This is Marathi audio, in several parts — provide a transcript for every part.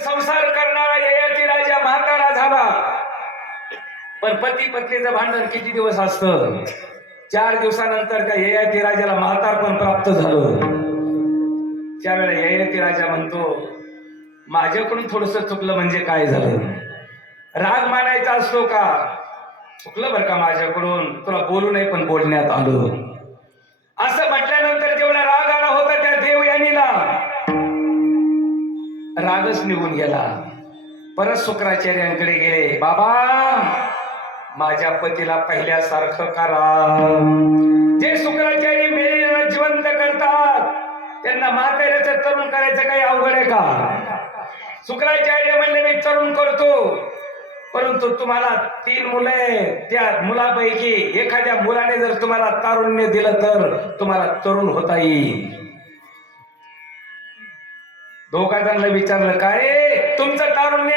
संसार करणारा ययाती राजा म्हातारा झाला. पण पती पत्नीचं भांडण किती दिवस असतं? चार दिवसानंतर त्या ययाती राजाला म्हातारपण प्राप्त झालं. त्यावेळेला ययाती राजा म्हणतो माझ्याकडून थोडस चुकलं म्हणजे काय झालं? राग मानायचा असतो का? चुकलं बरं का माझ्याकडून? तुला बोलू नये पण बोलण्यात आलं. रागच निघून गेला. परत शुक्राचार्यांकडे गेले. बाबा माझ्या पतीला पहिल्यासारखं करा. जे शुक्राचार्य मेलेला जिवंत करतात त्यांना म्हाताऱ्याचं तरुण करायचं काही अवघड आहे का? शुक्राचार्य म्हणले मी तरुण करतो. परंतु तुम्हाला तीन मुले त्या मुलापैकी एखाद्या मुलाने जर तुम्हाला तारुण्य दिलं तर तुम्हाला तरुण होता येईल. दोघा जणांना विचारलं काय रे? तुमचं तारुण्य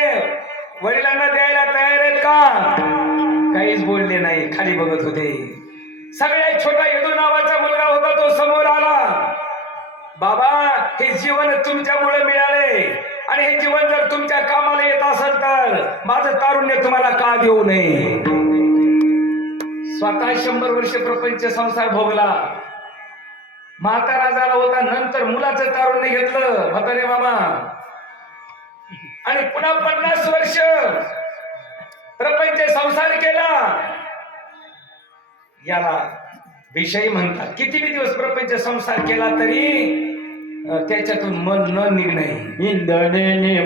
वडिलांना द्यायला तयार आहेत का? काहीच बोलले नाही खाली बघत होते. सगळ्यात छोटा यदू नावाचा मुलगा होता तो समोर आला. बाबा हे जीवन तुमच्यामुळे मिळाले. आणि हे जीवन जर तुमच्या कामाला येत असेल तर माझं तारुण्य तुम्हाला का देऊ नये? स्वतः शंभर वर्ष प्रपंच संसार भोगला. म्हातारा झाला होता नंतर मुलाचं तारुण्य घेतलं. म्हातारे मामा आणि पुन्हा पन्नास वर्ष प्रपंच संसार केला. याला विषय म्हणतात. किती बी दिवस प्रपंच संसार केला तरी त्याच्यातून मन न निघणे इंधने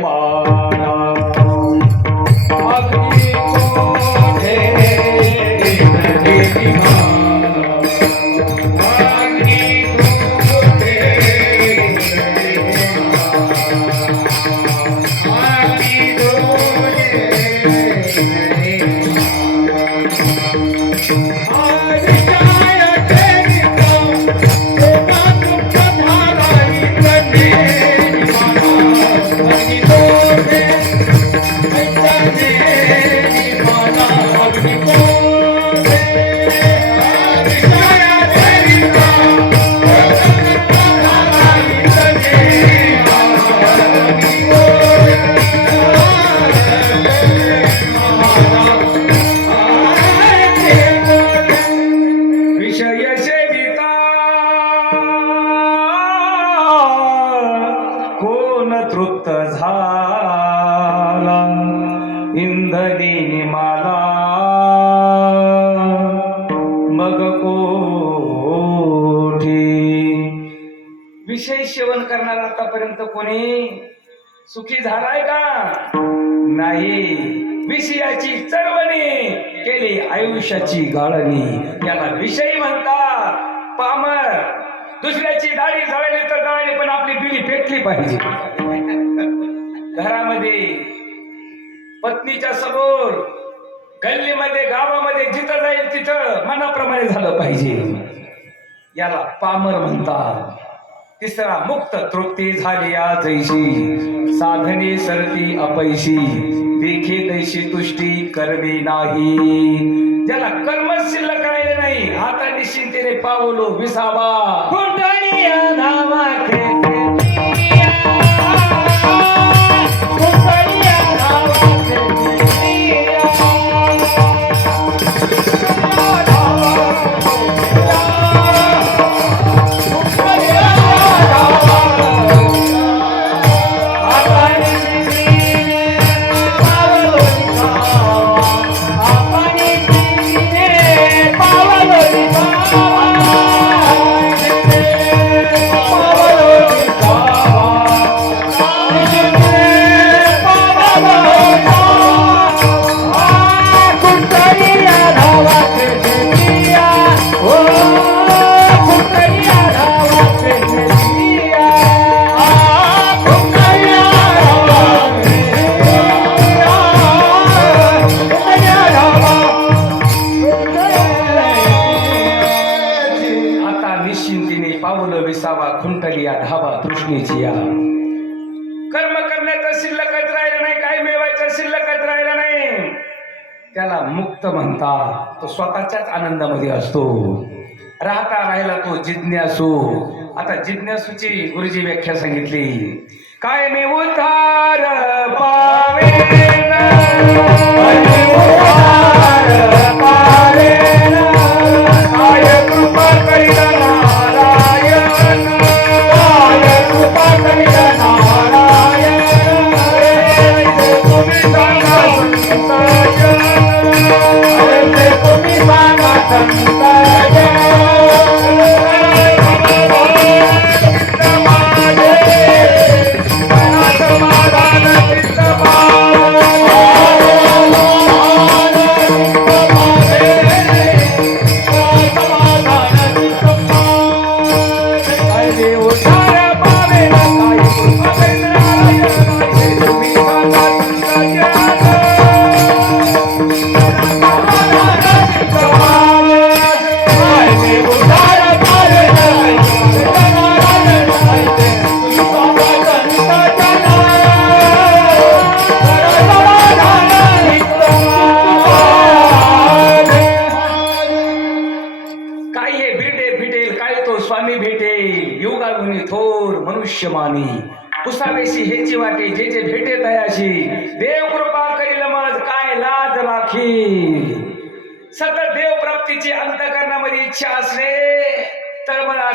झाला. इंधनी मला. मग कोठी? विषय सेवन करणार आतापर्यंत कोणी? सुखी झालाय का? नाही. विषयाची चळवणी केली आयुष्याची गाळणी. याला विषय म्हणतात पामर. दुसऱ्याची दाढी झाली तर जळली पण आपली बिडी पेटली पाहिजे. घरामध्ये पत्नीच्या समोर गल्लीमध्ये गावामध्ये जिथं जाईल तिथं मनाप्रमाणे झालं पाहिजे. याला पामर म्हणतात. तिसरा मुक्त तृप्ती झाली आजैशी साधने सरती अपैशी देखे दैशी तुष्टी करवी नाही. ज्याला कर्म शिल्लक राहिले नाही हाताने चिंतेने पावलो विसावा. त्याला मुक्त म्हणतात. तो स्वतःच्याच आनंदामध्ये असतो. राहता राहिला तो जिज्ञासू. आता जिज्ञासूची गुरुजी व्याख्या सांगितली. काय मी उतार पावे पावे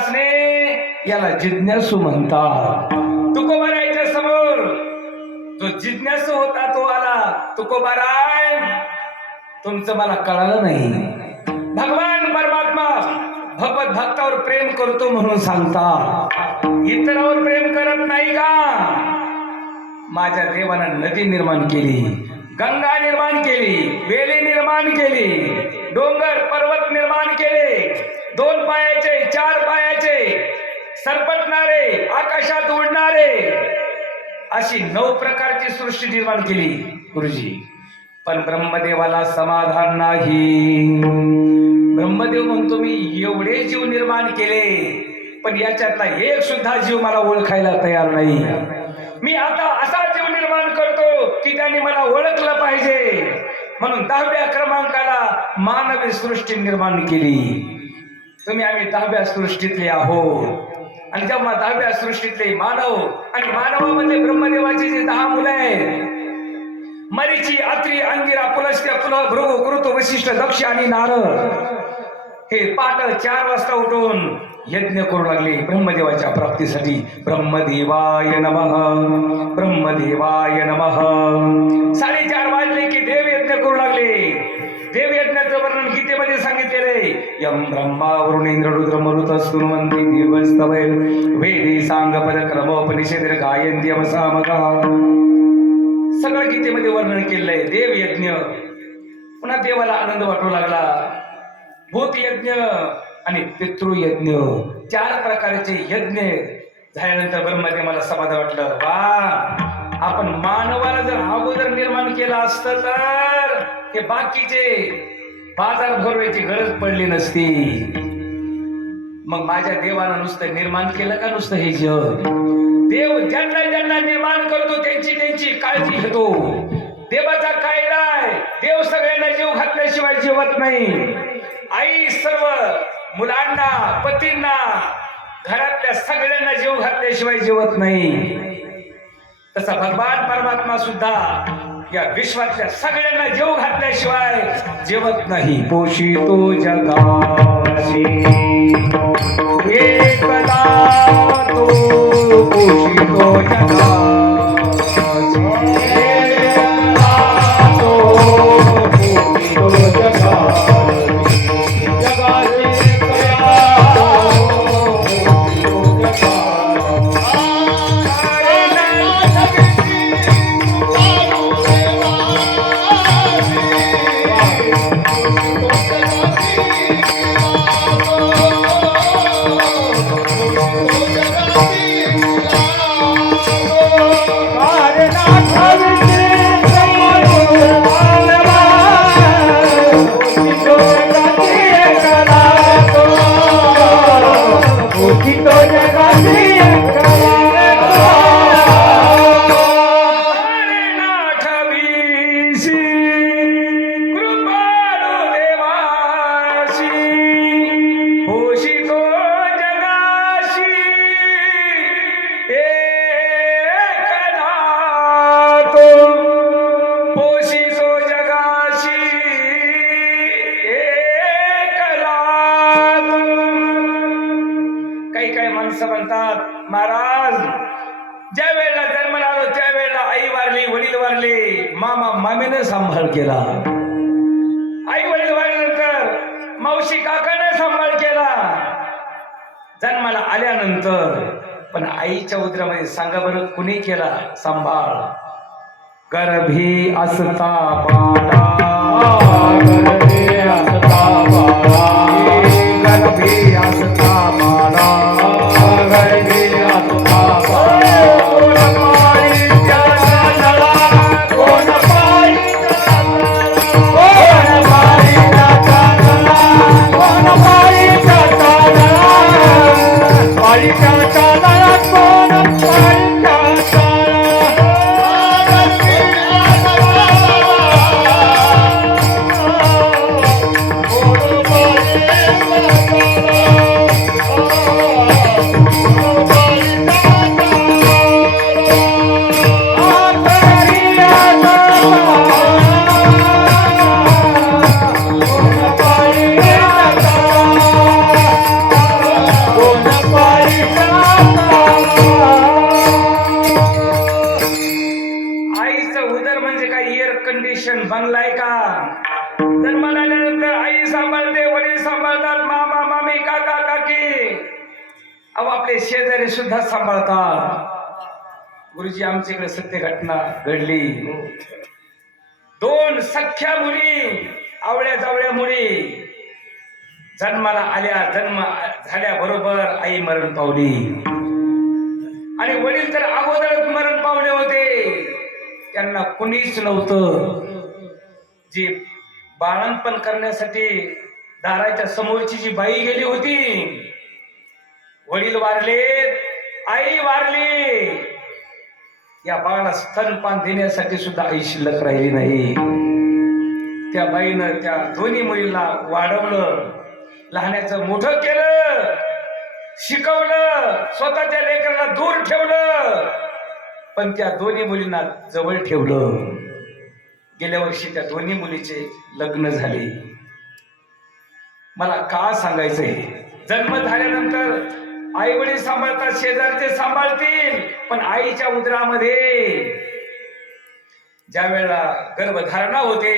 असणे याला जिज्ञासू म्हणतात. तुकोबारायच्या समोर जो जिज्ञासू होता तो आला. तुकोबाराय तुमचं मला कळालं नाही. भगवान परमात्मा भगवत भक्तावर प्रेम करतो म्हणून सांगता इतरावर प्रेम करत नाही का? माझ्या देवानं नदी निर्माण केली गंगा निर्माण केली वेली निर्माण केली डोंगर पर्वत निर्माण केले. दोन पायाचे चार पायाचे सरपटणारे आकाशात उडणारे अशी नऊ प्रकारची सृष्टी निर्माण केली गुरुजी. पण ब्रह्मदेवाला समाधान नाही. ब्रह्मदेव म्हणतो मी एवढे जीव निर्माण केले पण याच्यातला एक सुद्धा जीव मला ओळखायला तयार नाही. मी आता असा जीव निर्माण करतो की त्याने मला ओळखलं पाहिजे. म्हणून दहाव्या क्रमांकाला मानवी सृष्टी निर्माण केली. तुम्ही आम्ही दहाव्या सृष्टीतले आहोत. आणि तेव्हा दहाव्या सृष्टीतले मानव आणि मानवामध्ये ब्रह्मदेवाची जे दहा मुलं आहेत मरीची अत्री अंगिरा पुलस्त्य पुल भृगु कृत वशिष्ठ दक्ष आणि नारद हे पाट चार वाजता उठून यज्ञ करू लागले ब्रह्मदेवाच्या प्राप्तीसाठी. ब्रह्मदेवाय नम ब्रह्मदेवाय नम. साडेचार वाजले की देव यज्ञ करू लागले. देव यज्ञाचं वर्णन गीतेमध्ये सांगितलेले यम ब्रह्मा वरुणेंद्र रुद्र मरुत स्तुन्वन्ति दिवस्तवै वेदी सांग पद क्रमोपनिषेद गायंती अवसामगा. सगळं गीतेमध्ये वर्णन केलेलं आहे. देव यज्ञ. पुन्हा देवाला आनंद वाटू लागला. भूत यज्ञ आणि पितृयज्ञ चार प्रकारचे यज्ञ झाल्यानंतर ब्रह्मदेवाला समाधान वाटलं. वा! आपण मानवाला जर अगोदर निर्माण केलं असतं तर हे बाकीचे बाजार भरवायची गरज पडली नसती. मग माझ्या देवानं नुसतं निर्माण केलं का नुसतं हे जग? देव ज्यांना ज्यांना निर्माण करतो त्यांची त्यांची काळजी घेतो. देवाचा कायदा आहे. देव सगळ्यांना जीव घातल्याशिवाय जेवत नाही. आई सर्व मुलांना पतींना घरातल्या सगळ्यांना जीव घातल्याशिवाय जेवत नाही. तसा भगवान परमात्मा सुद्धा या विश्वातल्या सगळ्यांना जीव घातल्याशिवाय जेवत नाही. पोषितो जगाशी. एकदा तो पोषितो जगाशी. सांभाळ केला. आई वडील वारल्यानंतर मावशी काकाने सांभाळ केला. जन्माला आल्यानंतर पण आईच्या उदरामध्ये सांगा बरं कुणी केला सांभाळ? गर्भी असता बाळा. गर्भे असता बाळा. सत्य घटना घडली. दोन सख्या मुली आवळ्या जावळ्या मुली जन्माला आल्या जन्म झाल्याबरोबर आई मरण पावली. आणि वडील तर अगोदरच मरण पावले होते. त्यांना कुणीच नव्हतं. जी बाळणपण करण्यासाठी दाराच्या समोरची जी बाई गेली होती वडील वारले आई वारली. या बाळाला स्तनपान देण्यासाठी सुद्धा आई शिल्लक राहिली नाही. त्या बाईनं त्या दोन्ही मुलींना वाढवलं लहानाचं मोठं केलं शिकवलं स्वतःच्या लेकराला दूर ठेवलं पण त्या दोन्ही मुलींना जवळ ठेवलं. गेल्या वर्षी त्या दोन्ही मुलीचे लग्न झाले. मला का सांगायचंय? जन्म झाल्यानंतर आई वडील सांभाळतात शेजारचे सांभाळतील पण आईच्या उदरामध्ये ज्या वेळेला गर्भधारणा होते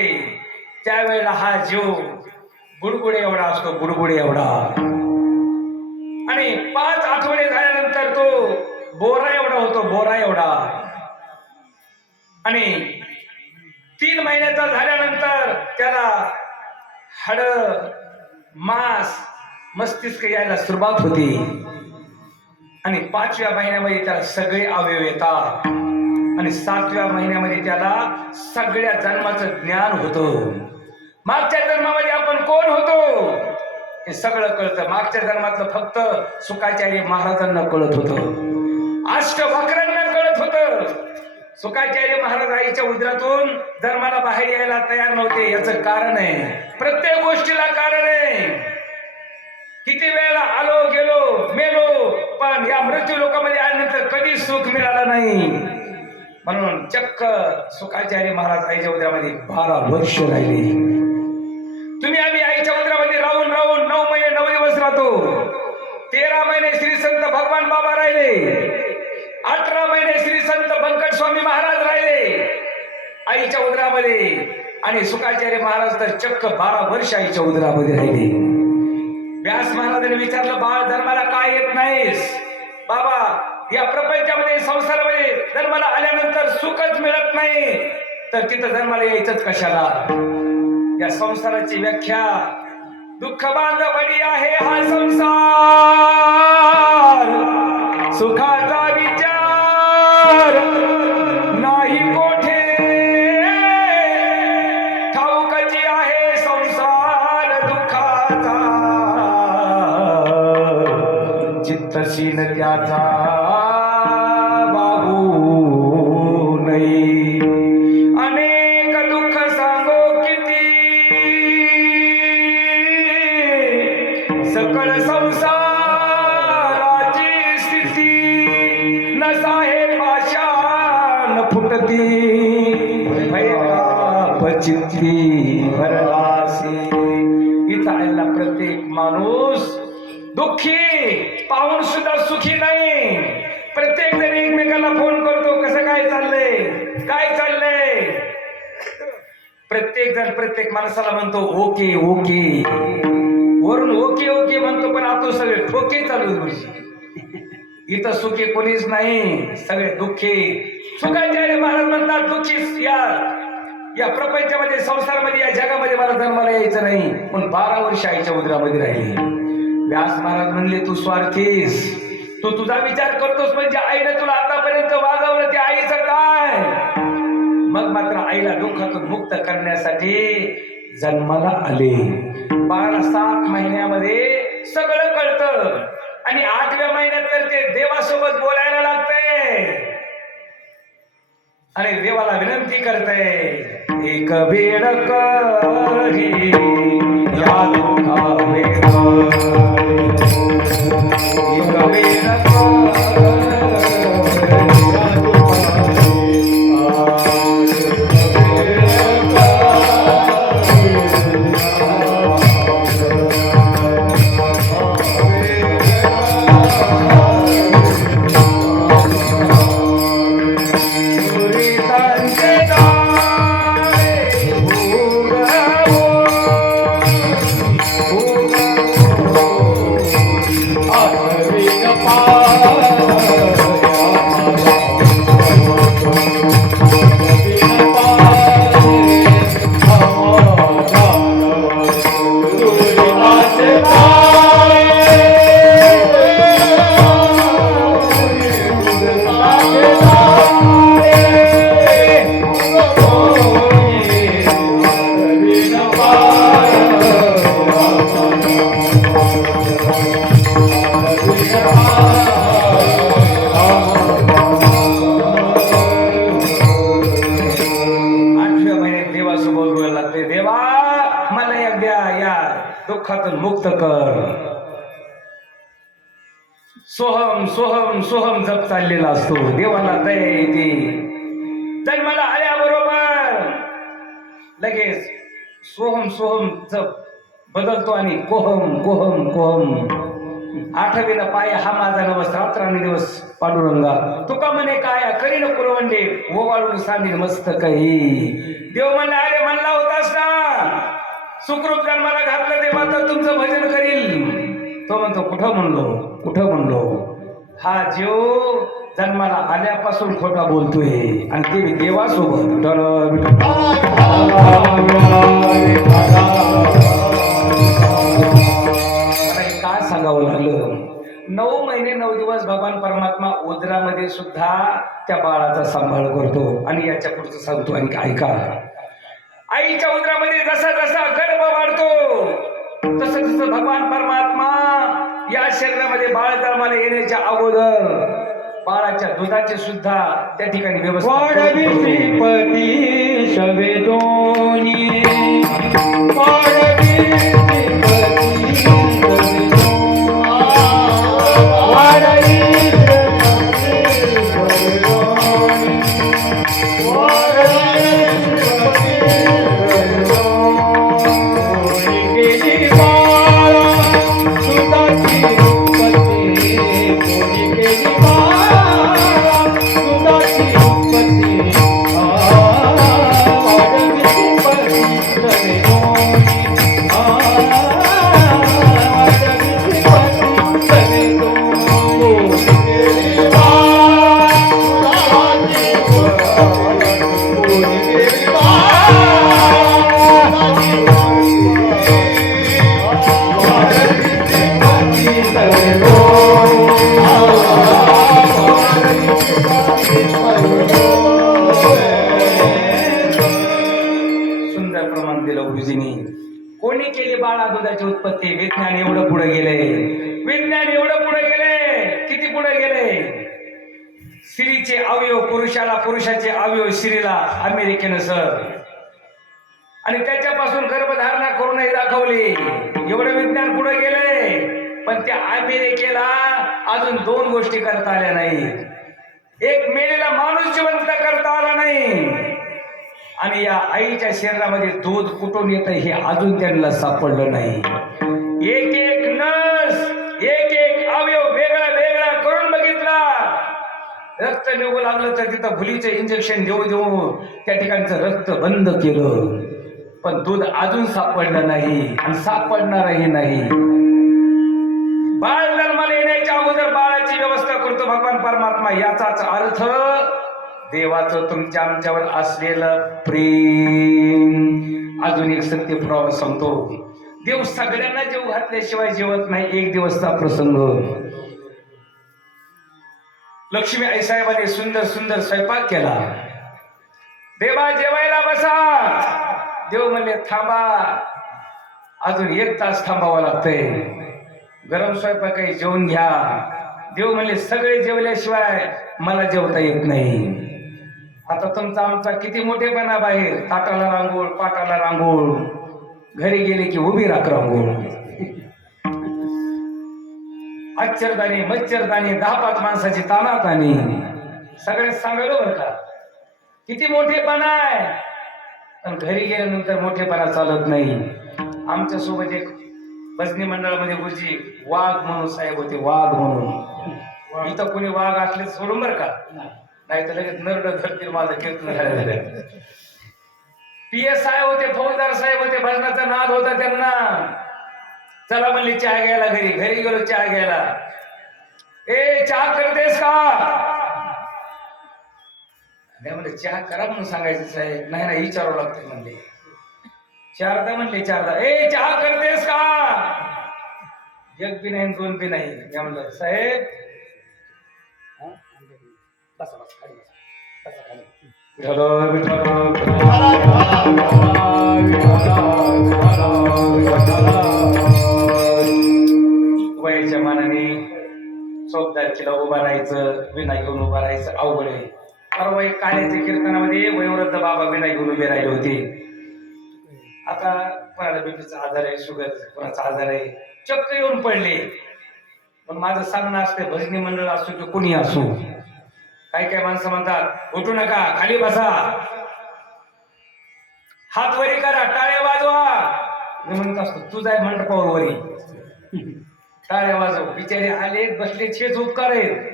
त्यावेळेला हा जीव गुडगुडे एवढा असतो गुडगुडे एवढा. आणि पाच आठवडे झाल्यानंतर तो बोरा एवढा होतो बोरा एवढा. आणि तीन महिन्याचा झाल्यानंतर त्याला हाड मांस मस्तिष्क यायला सुरुवात होती. आणि पाचव्या महिन्यामध्ये त्याला सगळे अवयव येतात. आणि सातव्या महिन्यामध्ये त्याला सगळ्या जन्माचं ज्ञान होतं. मागच्या जन्मामध्ये आपण कोण होतो? हे सगळं कळतं. मागच्या जन्मातलं फक्त सुखाचार्य महाराजांना कळत होतं. अष्टवक्रांना कळत होतं. सुखाचार्य महाराज आईच्या उदरातून धर्माला बाहेर यायला तयार नव्हते. याचं कारण आहे. प्रत्येक गोष्टीला कारण आहे. किती वेळेला आलो गेलो मेलो पण या मृत्यू लोकांमध्ये आल्यानंतर कधी सुख मिळालं नाही. म्हणून चक्क सुखाचार्य महाराज आईच्या उदरामध्ये बारा वर्ष राहिले. तुम्ही आम्ही आईच्या उदरामध्ये राहून राहून नऊ महिने नऊ दिवस राहतो. तेरा महिने श्री संत भगवान बाबा राहिले. अठरा महिने श्री संत बंकट स्वामी महाराज राहिले. आईच्या उदरामध्ये आणि सुखाचार्य महाराज तर चक्क बारा वर्ष आईच्या उदरामध्ये राहिले. व्यास महाराजांनी विचारलं बाळ धर्माला काय येत नाहीस? बाबा या प्रपंचामध्ये संसारामध्ये धर्माला आल्यानंतर सुखच मिळत नाही. तर तिथं धर्माला यायचंच कशाला? या संसाराची व्याख्या दुःख बांधवडी आहे हा संसार. सुखाचा विचार. चित्तशीन त्याचा बाबू नाही. प्रत्येक जण प्रत्येक माणसाला म्हणतो ओके ओके. वरून ओके ओके म्हणतो पण आतो सगळे ठोके चालू इथं सुखी कोणीच नाही. सगळे दुःखी. सुखाचे महाराज म्हणतात दुःखी या या प्रपंचामध्ये संसारामध्ये या जगामध्ये मला जन्माला यायचं नाही. पण बारा वर्ष आईच्या उदरामध्ये राहिले. व्यास महाराज म्हणले तू स्वार्थीस. तू तुझा विचार करतोस म्हणजे आईने तुला आतापर्यंत वागवलं ते आईचं काय? मग मात्र आईला दुःखातून मुक्त करण्यासाठी जन्माला आले. बाळाला सात महिन्यामध्ये सगळं कळतं. आणि आठव्या महिन्यात तर ते देवासोबत बोलायला लागतंय. आणि देवाला विनंती करते एक वेळ करी या दुःखा दुःखातून मुक्त कर. सोहम सोहम सोहम जप चाललेला असतो. देवाला दया येते. जन्माला आल्याबरोबर. लगेच सोहम सोहम जप बदलतो आणि कोहम कोहम कोहम. आठवीला पाय हा माझा नवस. रात्राने दिवस पांडुरंगा. तुका म्हणे काय? करीन कुरवंडे. ओवाळून सांगेल मस्त काही देव म्हणला अरे म्हणला होतास ना. सुखरूप जन्माला घातलं देवा तर तुमचं भजन करील. तो म्हणतो कुठं म्हणलो? कुठं म्हणलो? हा जीव जन्माला आल्यापासून खोटा बोलतोय. आणि ते देवासोबत. हे काय सांगावं लागलं? नऊ महिने नऊ दिवस भगवान परमात्मा उदरामध्ये सुद्धा त्या बाळाचा सांभाळ करतो. आणि याच्या पुढचं सांगतो आणि ऐका. आईच्या उदरामध्ये जसा जसा गर्भ वाढतो तसं तसं भगवान परमात्मा या शरीरामध्ये बाळ जन्माला येण्याच्या अगोदर बाळाच्या दुधाचे सुद्धा त्या ठिकाणी व्यवस्था कुठून येत हे अजून त्यांना सापडलं नाही. एक एक नस एक एक अवयव वेगळा वेगळा करून बघितला. रक्त निघू लागलं तर तिथं भुलीचं इंजेक्शन देऊ देऊ त्या ठिकाणचं रक्त बंद केलं. पण दूध अजून सापडलं नाही आणि सापडणारही नाही. बाळ जन्माला येण्याच्या अगोदर बाळाची व्यवस्था करतो भगवान परमात्मा याचाच अर्थ देवाचं तुमच्या आमच्यावर असलेलं प्रेम. अजून एक सत्य पुरावा सांगतो. देव सगळ्यांना जेव घातल्याशिवाय जेवत नाही. एक दिवसचा प्रसंग. लक्ष्मी आईसाहेबांनी सुंदर सुंदर स्वयंपाक केला. देवा जेवायला बसा. देव म्हणले थांबा. अजून एक तास थांबावं लागतंय. गरम स्वयंपाक जेवून घ्या. देव म्हणले सगळे जेवल्याशिवाय मला जेवता येत नाही. आता तुमचा आमचा किती मोठेपणा बाहेर. ताटाला रांगोळ पाटाला रांगोळ. घरी गेले की उभी राख रांगोळ. आश्चर्यदानी मच्छरदानी दहा पाच माणसाची तानातानी. सगळे सांगायलो बरं का? किती मोठेपणा आहे. पण घरी गेल्यानंतर मोठेपणा चालत नाही. आमच्यासोबत एक भजनी मंडळामध्ये गुरुजी वाघ म्हणून साहेब होते वाघ म्हणून. इथं कोणी वाघ असले सोडून बरं का? नाही तर लगेच नरड धरतील माझं कीर्तन झालं. पी एस आय होते फौजदार साहेब होते भजनाचा नाद होता त्यांना. चला म्हणले चहा घ्यायला घरी घरी गेलो चहा घ्यायला. ए चहा करतेस का? नाही म्हणले चहा करा म्हणून सांगायचं साहेब. नाही नाही विचारावं लागते म्हणले. चारदा म्हणले चारदा. ए चहा करतेस का? एक बी नाही दोन बी नाही. म्हणलं साहेब बसा बसा खाली बसा बसा खाली वयाच्या मानाने चौकदारकीला उभा राहायचं विना घेऊन उभा राहायचं अवघड. आहे परवा एक काल्याच्या कीर्तनामध्ये वयोवृद्ध बाबा विना घेऊन उभे राहिले होते. आता कोणाला बीपीचा आजार आहे शुगर कोणाचा आजार आहे चक्क येऊन पडले. पण माझं सांगणं असते भजनी मंडळ असो की कोणी असो काही काही माणसं म्हणतात? उठू नका खाली बसा. हात वरी करा टाळे वाजवा. मी म्हणत असतो तू जाय मंडपावर वरी. टाळे वाजव. बिचारे आले बसले छेच उपकार आहेत.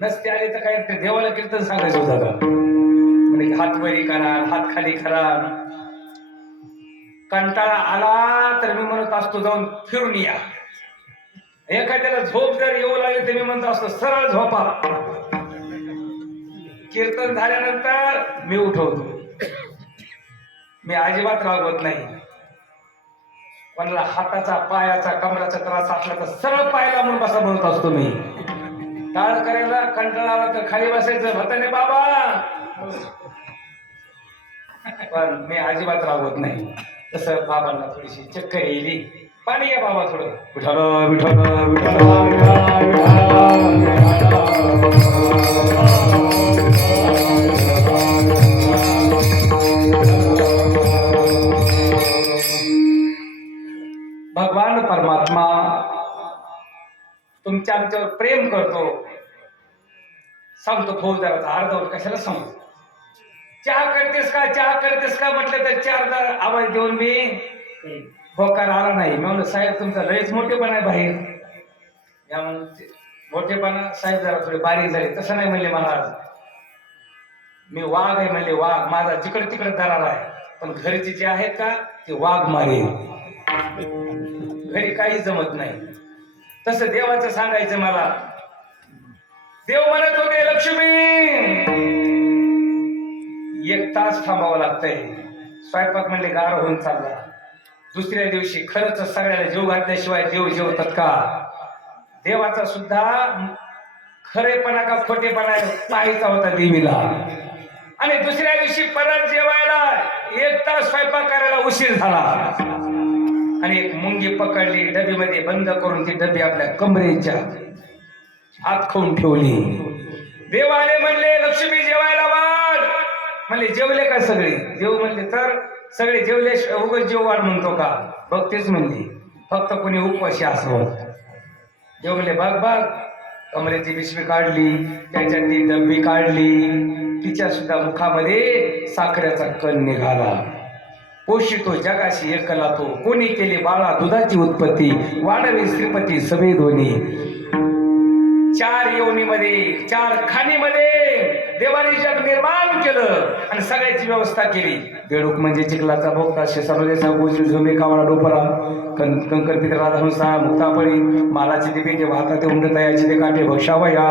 नसते आले तर काय? देवाला कीर्तन सांगायचं होतं म्हणजे हात वरी करा हात खाली करा. कंटाळा आला तर मी म्हणत असतो जाऊन फिरून या. एखाद्याला झोप जर येऊ लागली तर मी म्हणत असतो सरळ झोपा. कीर्तन झाल्यानंतर मी उठवतो मी अजिबात रागवत नाही कोणाला हाताचा पायाचा कमराचा त्रास असला तर सरळ पायाला म्हणून बसा म्हणत असतो मी टाळ करायला कंटाळा आला तर खाली बसायचं भताने बाबा पण मी अजिबात रागवत नाही तसं बाबांना थोडीशी चक्कर येईल पाणी घ्या बाबा थोडं विठाला विठाला विठाला भगवान परमात्मा तुमच्या आमच्यावर प्रेम करतो. सांगतो फौजदारा अर्धवर कशाला सांगतो चहा करतेस का? चहा करतेस का? म्हटलं तर चारदार आवाज देऊन मी होकार आला नाही. म्हणून म्हणलं साहेब तुमचा लयच मोठेपणा आहे बाहेर. या म्हणून मोठेपणा साहेब जरा थोडे बारीक झाले. तसं नाही म्हणले महाराज मी वाघ आहे म्हणले वाघ. माझा जिकडे तिकडे दरार आहे. पण घरचे जे आहेत का ते वाघ मारे. घरी काही जमत नाही. तसं देवाचं सांगायचं मला. देव म्हणत होते लक्ष्मी! एक तास थांबावं लागतंय. स्वयंपाक म्हणले गार होऊन चालला. दुसऱ्या दिवशी खरंच सगळ्याला जीव घातल्याशिवाय देव जेवतात का? देवाचा सुद्धा खरेपणा का खोटेपणा पाहायचा होता देवीला. आणि दुसऱ्या दिवशी परत जेवायला एक तास स्वयंपाक करायला उशीर झाला. आणि एक मुंगी पकडली डबीमध्ये बंद करून ती डबी आपल्या कमरेच्या हात खाऊन ठेवली. देवाने म्हणले लक्ष्मी जेवायला वाढ. म्हणले जेवले का सगळे? जेव म्हणले तर सगळे जेवले उगच जेव वाढ म्हणतो का? बघतेच म्हणली फक्त कोणी उपवाशी असो देव म्हणले बघ बघ. कमरेची पिशवी काढली त्याच्यातली डब्बी काढली. तिच्या सुद्धा मुखामध्ये साखरेचा कण निघाला. पोषितो जगाशी एकला तो. कोणी केले बाळा दुधाची उत्पत्ती? वाढवी श्रीपती सभे दोन्ही. चार योनीमध्ये चार खाणीमध्ये देवाने जग निर्माण केलं आणि सगळ्याची व्यवस्था केली. बेडूक म्हणजे चिखलाचा भोगता शेसारोदेचा गोजरी कावळा डोपरा कं कंकर पित्र राधानुसा मुक्तापळी मालाची दिवे ते वाहता ते उंड तयाची ते काटे भक्षावया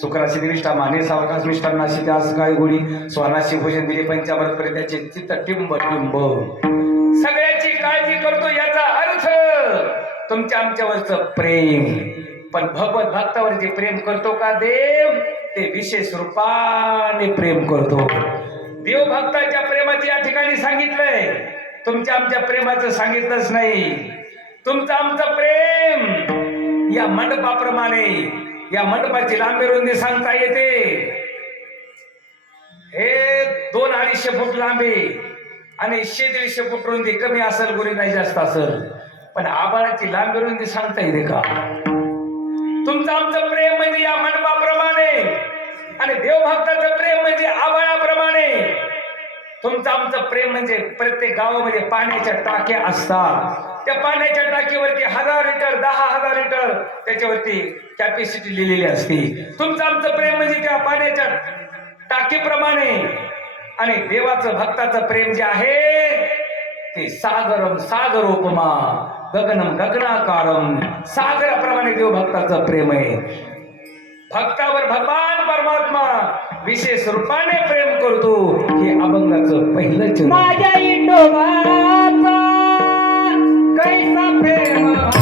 शुक्राची दिविष्ठा माने सावकाश मिष्टांनाशी त्यास काय गोडी स्वानाशी भोजन दिले पंचामृत पर्यंत त्याचे चित्त टिंब टिंब. सगळ्याची काळजी करतो याचा अर्थ तुमच्या आमच्यावरच प्रेम. पण भगवत भक्तावर जे प्रेम करतो का देव? ते विशेष रूपाने प्रेम करतो. देव भक्ताच्या प्रेमाची या ठिकाणी सांगितलंय. तुमच्या आमच्या प्रेमाचं सांगितलंच नाही. तुमचं आमचं प्रेम या मंडपाप्रमाणे या मंडपाची लांबी रुंदी सांगता येते. हे दोन अडीचशे फूट लांबी आणि शे दीडशे फूट रुंदी कमी असेल गुरी नाही जास्त असेल पण आभाळाची लांबी रुंदी सांगता येते का? तुमचं आमचं प्रेम म्हणजे या मंडपा आणि देवभक्ताचं प्रेम म्हणजे आबाळाप्रमाणे. तुमचं आमचं प्रेम म्हणजे प्रत्येक गावामध्ये पाण्याच्या टाक्या असतात. त्या पाण्याच्या टाकीवरती हजार लिटर दहा हजार लिटर त्याच्यावरती कॅपॅसिटी लिहिलेली असते. तुमचं आमचं प्रेम म्हणजे त्या पाण्याच्या टाकीप्रमाणे. आणि देवाचं भक्ताचं प्रेम जे आहे ते सागरम सागर उपमा गगनम गगनाकारम. सागराप्रमाणे देव भक्ताचं प्रेम आहे. भक्तावर भगवान परमात्मा विशेष रूपाने प्रेम करतो हे अभंगाचं पहिलं माझ्या कैसा प्रेम